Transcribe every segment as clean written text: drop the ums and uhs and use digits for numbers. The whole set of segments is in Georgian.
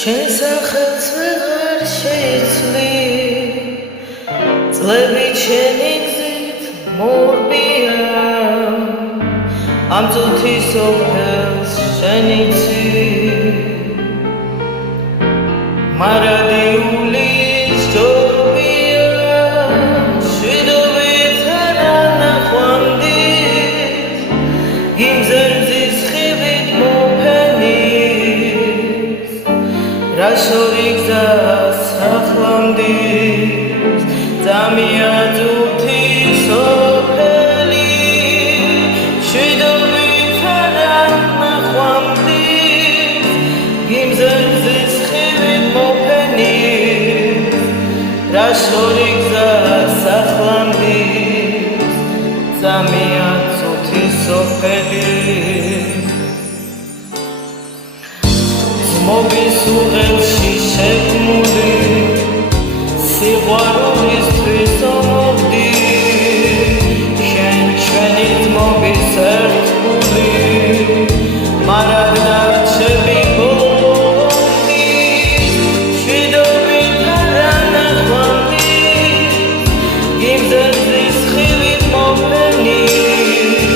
შენ სახელს ვეღარ შეიცვლი წლები შენი გზით მორბია ამ წუთის სოფელს შენ იცი მარადიული სჯობია შვიდობით არა ნახვამდის იმზერძის ხივით მოფენის რა შორი გზა სახლამდის ძამია წუთის სოფელი შვიდობით არა ნახვამდის იმზერძის ხივით მოფენის რა შორი გზა სახლამდის ძამია წუთის სოფელი მობის უღელში შექმული სიყვარულისთვის მომდი შენ ჩვენი ძმობის ერთგული მარად დარჩები ბოლომდე შვიდობით არა ნახვამდის იმზერძის ხივით მოფენის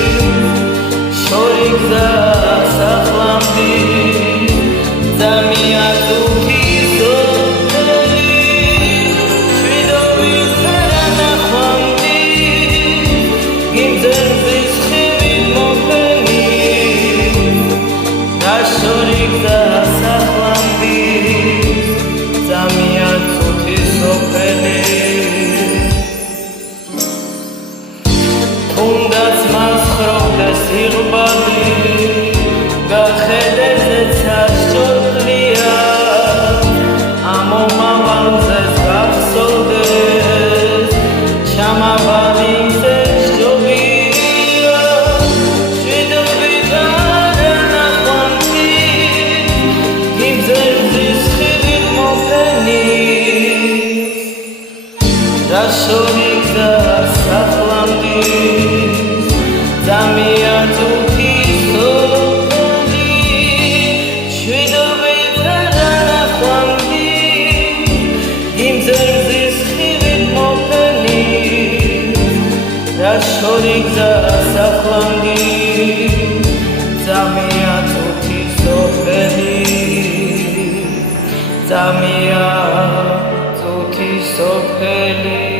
შორი გზა სახლამდის ძამია წუთის სოფელი შვიდობით არა ნახვამდის იმზერძის ხივით მოფენის რა შორი გზა სახლამდის ძამია წუთის სოფელი თუნდაც მას ხროვდეს იღბალი გახედეს საშორლია ამ მომავალზეც გახსოვდეს ჩამავალისე სჯობია შვიდობით არა ნახვამდის იმზერძის ხივით მოფენის რა შორი გზა სახლამდის ძამია წუთის სოფელი შვიდობით არა ნახვამდის იმზერძის ხივით მოფენის რა შორი გზა სახლამდის ძამია წუთის სოფელი ძამია წუთის სოფელი